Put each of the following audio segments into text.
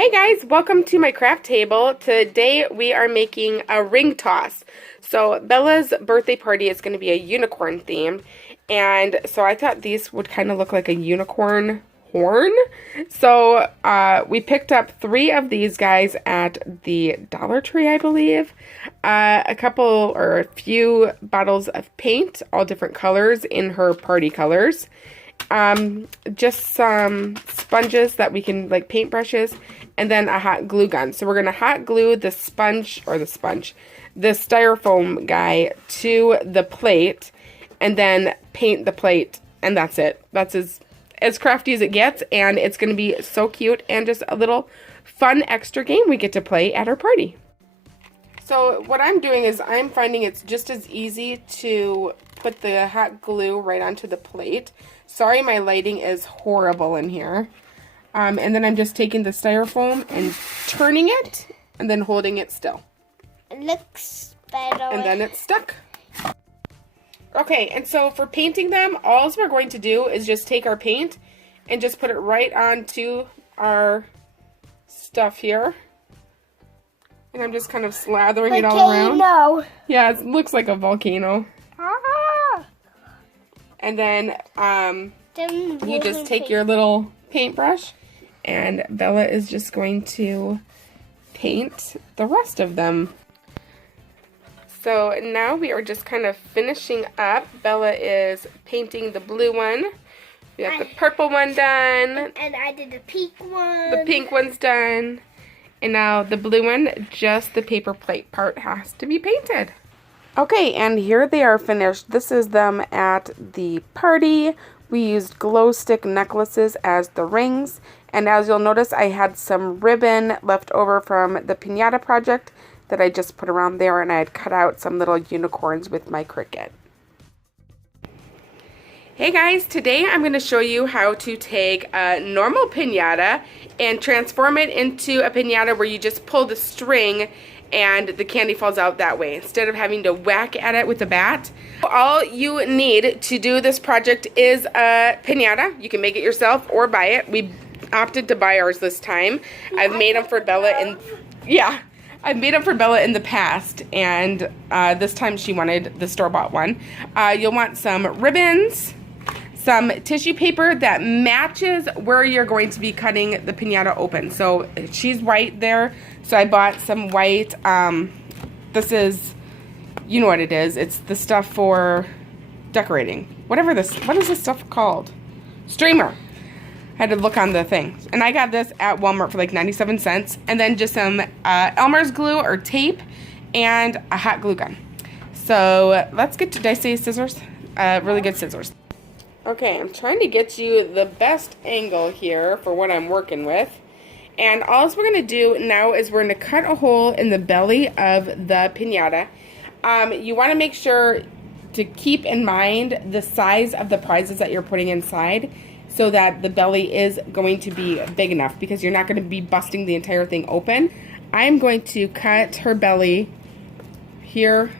Hey guys, welcome to my craft table. Today we are making a ring toss. So Bella's birthday party is going to be a unicorn themed, and so I thought these would kind of look like a unicorn horn. So we picked up 3 of these guys at the Dollar Tree, I believe. A few bottles of paint, all different colors in her party colors. Just some sponges that we can, like paintbrushes, and then a hot glue gun. So we're going to hot glue the the styrofoam guy to the plate, and then paint the plate, and that's it. That's as crafty as it gets, and it's going to be so cute and just a little fun extra game we get to play at our party. So what I'm doing is I'm finding it's just as easy to put the hot glue right onto the plate. Sorry, my lighting is horrible in here. And then I'm just taking the styrofoam and turning it and then holding it still. It looks better. And then it's stuck. Okay, and so for painting them, all we're going to do is just take our paint and just put it right onto our stuff here. And I'm just kind of slathering it all around. Yeah, it looks like a volcano. Ah. And then you just take your little paintbrush, and Bella is just going to paint the rest of them. So now we are just kind of finishing up. Bella is painting the blue one. We have the purple one done. And I did the pink one. The pink one's done. And now the blue one, just the paper plate part has to be painted. Okay, and here they are finished. This is them at the party. We used glow stick necklaces as the rings. And as you'll notice, I had some ribbon left over from the Pinata project that I just put around there, and I had cut out some little unicorns with my Cricut. Hey guys, today I'm going to show you how to take a normal piñata and transform it into a piñata where you just pull the string and the candy falls out that way instead of having to whack at it with a bat. All you need to do this project is a piñata. You can make it yourself or buy it. We opted to buy ours this time. I've made them for Bella in the past, and this time she wanted the store-bought one. You'll want some ribbons, some tissue paper that matches where you're going to be cutting the piñata open. So she's white there, so I bought some white. This is, you know what it is. It's the stuff for decorating. What is this stuff called? Streamer. I had to look on the thing. And I got this at Walmart for like 97 cents. And then just some Elmer's glue or tape and a hot glue gun. So let's get to, did I say scissors? Really good scissors. Okay, I'm trying to get you the best angle here for what I'm working with. And all we're going to do now is we're going to cut a hole in the belly of the piñata. You want to make sure to keep in mind the size of the prizes that you're putting inside so that the belly is going to be big enough, because you're not going to be busting the entire thing open. I'm going to cut her belly here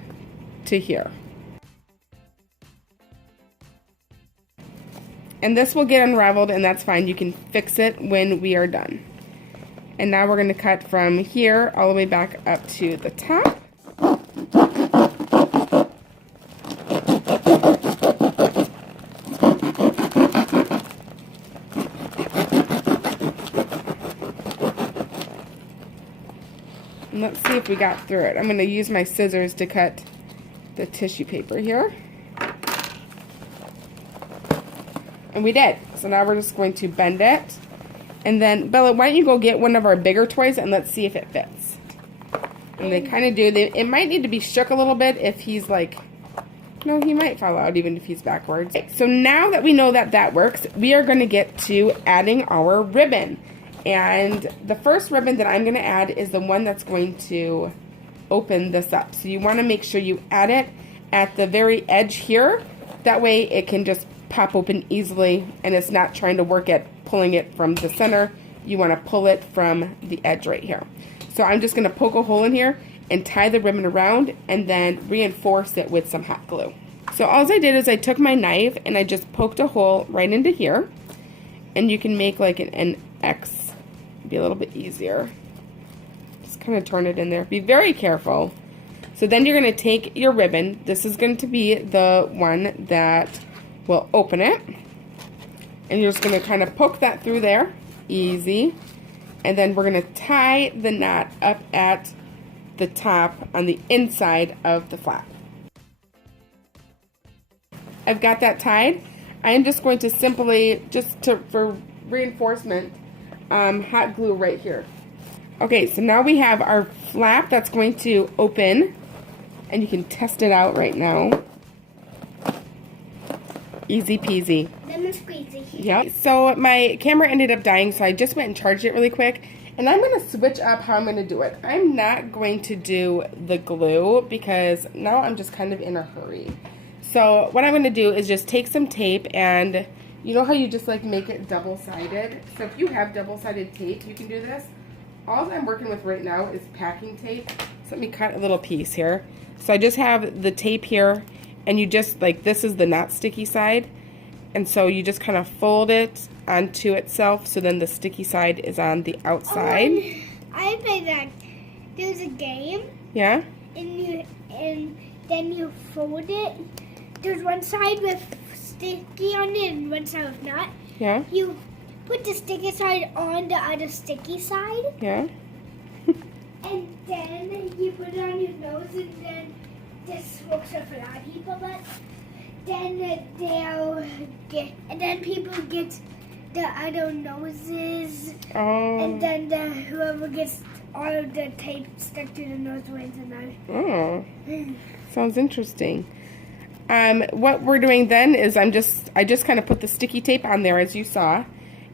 to here. And this will get unraveled, and that's fine. You can fix it when we are done. And now we're going to cut from here all the way back up to the top. And let's see if we got through it. I'm going to use my scissors to cut the tissue paper here. And we did. So now we're just going to bend it. And then, Bella, why don't you go get one of our bigger toys and let's see if it fits. And they kind of do. It might need to be shook a little bit if he's like, no, he might fall out even if he's backwards. Okay, so now that we know that that works, we are going to get to adding our ribbon. And the first ribbon that I'm going to add is the one that's going to open this up. So you want to make sure you add it at the very edge here. That way it can just pop open easily, and it's not trying to work at pulling it from the center. You want to pull it from the edge right here. So I'm just going to poke a hole in here and tie the ribbon around and then reinforce it with some hot glue. So all I did is I took my knife and I just poked a hole right into here, and you can make like an X be a little bit easier. Just kind of turn it in there. Be very careful. So then you're going to take your ribbon. This is going to be the one that will open it. And you're just going to kind of poke that through there. Easy. And then we're going to tie the knot up at the top on the inside of the flap. I've got that tied. I am just going to simply, for reinforcement, hot glue right here. Okay, so now we have our flap that's going to open, and you can test it out right now. Easy peasy. Lemon squeezy. Yeah. So my camera ended up dying, so I just went and charged it really quick. And I'm going to switch up how I'm going to do it. I'm not going to do the glue because now I'm just kind of in a hurry. So what I'm going to do is just take some tape, and you know how you just like make it double-sided? So if you have double-sided tape, you can do this. All I'm working with right now is packing tape. So let me cut a little piece here. So I just have the tape here, and you just, like, this is the not sticky side. And so you just kind of fold it onto itself, so then the sticky side is on the outside. I play that. There's a game. Yeah? And then you fold it. There's one side with sticky on it and one side with not. Yeah? You put the sticky side on the other sticky side. Yeah? And then you put it on your nose, and then this works for a lot of people, but then they'll get, and then people get the other noses, and then whoever gets all of the tape stuck to the nose wins the night. Oh, sounds interesting. What we're doing then is I just kind of put the sticky tape on there as you saw,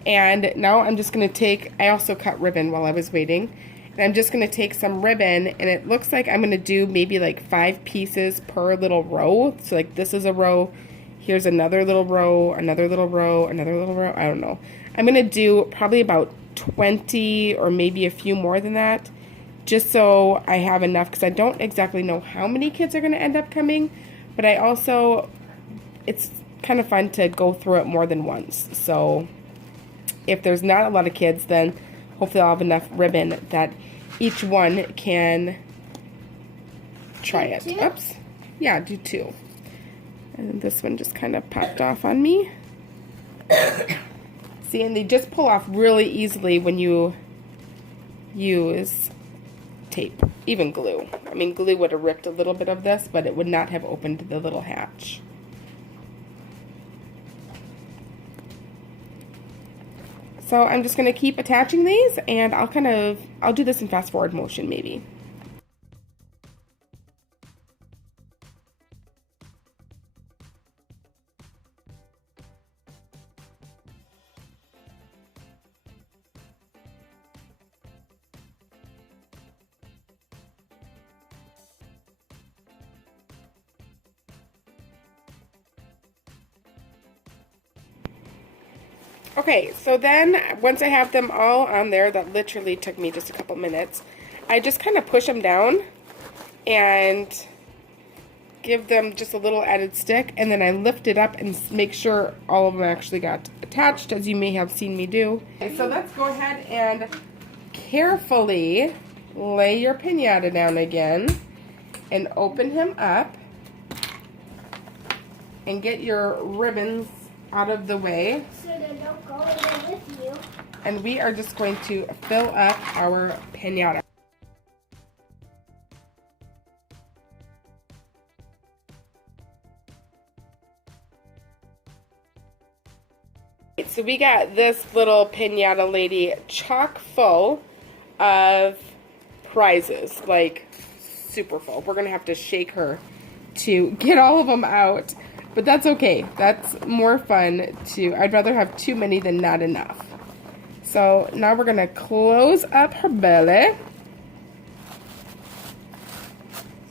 and now I'm just going to take, I also cut ribbon while I was waiting, and I'm just going to take some ribbon, and it looks like I'm going to do maybe like 5 pieces per little row. So like this is a row, here's another little row, another little row, another little row, I don't know. I'm going to do probably about 20 or maybe a few more than that, just so I have enough, because I don't exactly know how many kids are going to end up coming, but I also, it's kind of fun to go through it more than once. So if there's not a lot of kids, then hopefully I'll have enough ribbon that each one can try it. Oops. Yeah, do 2. And this one just kind of popped off on me. See, and they just pull off really easily when you use tape, even glue. I mean, glue would have ripped a little bit of this, but it would not have opened the little hatch. So I'm just going to keep attaching these, and I'll do this in fast forward motion maybe. Okay, so then once I have them all on there, that literally took me just a couple minutes, I just kind of push them down and give them just a little added stick, and then I lift it up and make sure all of them actually got attached, as you may have seen me do. Okay, so let's go ahead and carefully lay your piñata down again and open him up and get your ribbons out of the way. So they don't go away with you. And we are just going to fill up our piñata. So we got this little piñata lady chock full of prizes, like super full. We're gonna have to shake her to get all of them out, but that's okay. That's more fun too. I'd rather have too many than not enough. So now we're gonna close up her belly,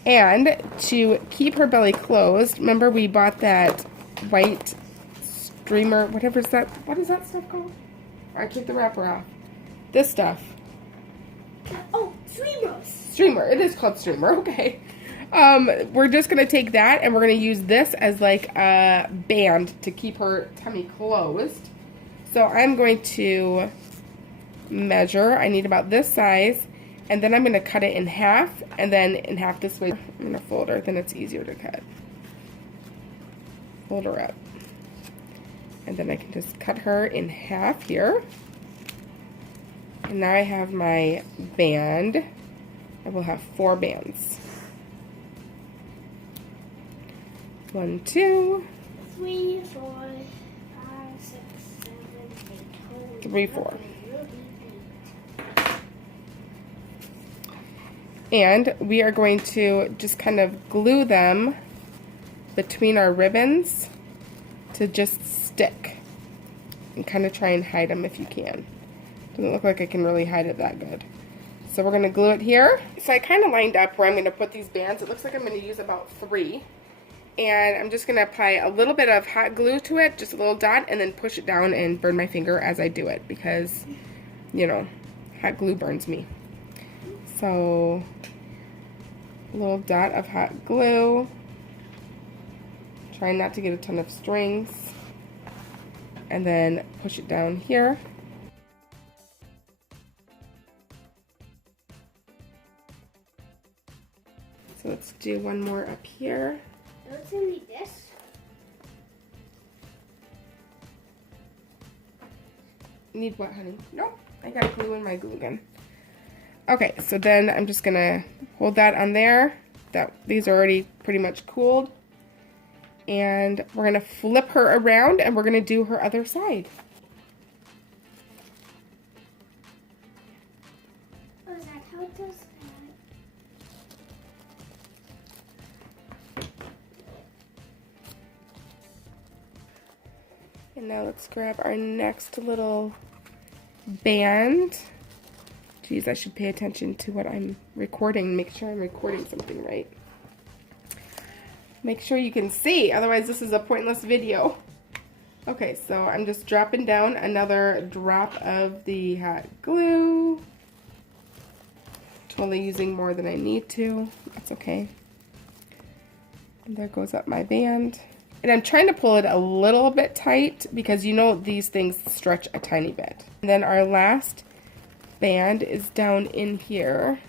and to keep her belly closed, remember we bought that white streamer, whatever is that, what is that stuff called? I took the wrapper off. This stuff. Oh, streamers. Streamer, it is called streamer, okay. We're just gonna take that and we're gonna use this as like a band to keep her tummy closed. So I'm going to measure. I need about this size, and then I'm going to cut it in half, and then in half this way. I'm going to fold her, then it's easier to cut. Fold her up. And then I can just cut her in half here. And now I have my band. I will have 4 bands. 1, 2, 3, 4, 5, 6, 7, 8, 3, 4. And we are going to just kind of glue them between our ribbons to just stick. And kind of try and hide them if you can. Doesn't look like I can really hide it that good. So we're going to glue it here. So I kind of lined up where I'm going to put these bands. It looks like I'm going to use about 3. And I'm just going to apply a little bit of hot glue to it, just a little dot, and then push it down and burn my finger as I do it because, you know, hot glue burns me. So a little dot of hot glue. Try not to get a ton of strings. And then push it down here. So let's do one more up here. Don't you need this? Need what, honey? Nope, I got glue in my glue gun. Okay, so then I'm just gonna hold that on there. These are already pretty much cooled. And we're gonna flip her around and we're gonna do her other side. Oh, is that how it does that? And now let's grab our next little band. Geez, I should pay attention to what I'm recording. Make sure I'm recording something right. Make sure you can see, otherwise this is a pointless video. Okay, so I'm just dropping down another drop of the hot glue. Totally using more than I need to. That's okay. And there goes up my band. And I'm trying to pull it a little bit tight because you know these things stretch a tiny bit. And then our last band is down in here.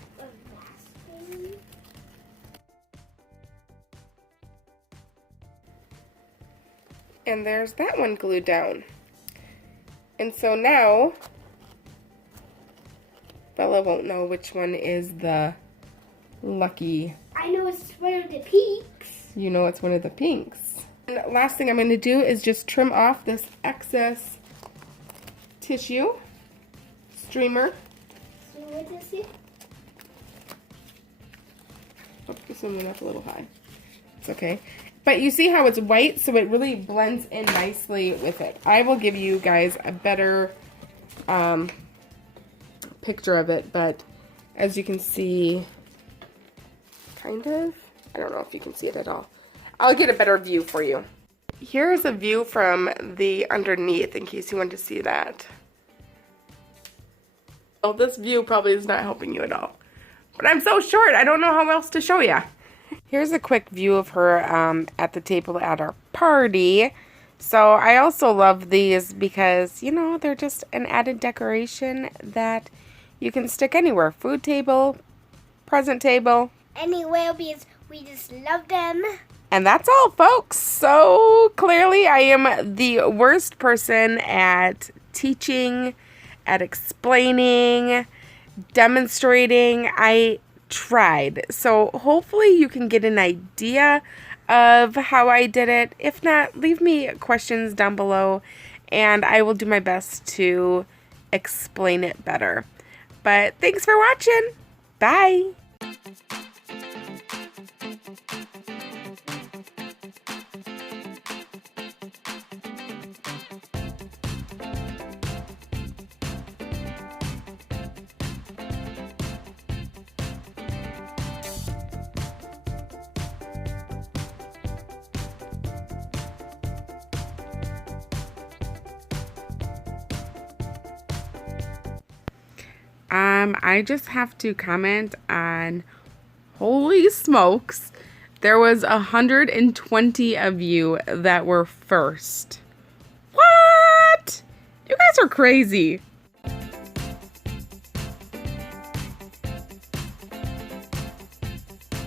And there's that one glued down. And so now, Bella won't know which one is the lucky. I know it's one of the pinks. You know it's one of the pinks. And last thing I'm going to do is just trim off this excess tissue streamer. So what is it? Oh, this one went up a little high. It's okay. But you see how it's white, so it really blends in nicely with it. I will give you guys a better picture of it, but as you can see, kind of, I don't know if you can see it at all. I'll get a better view for you. Here's a view from the underneath in case you want to see that. Oh, this view probably is not helping you at all. But I'm so short, I don't know how else to show you. Here's a quick view of her at the table at our party. So I also love these because, you know, they're just an added decoration that you can stick anywhere. Food table, present table. Anywhere because we just love them. And that's all, folks. So clearly I am the worst person at teaching, at explaining, demonstrating. I tried. So hopefully you can get an idea of how I did it. If not, leave me questions down below and I will do my best to explain it better. But thanks for watching. Bye. I just have to comment on, holy smokes, there was 120 of you that were first. What? You guys are crazy.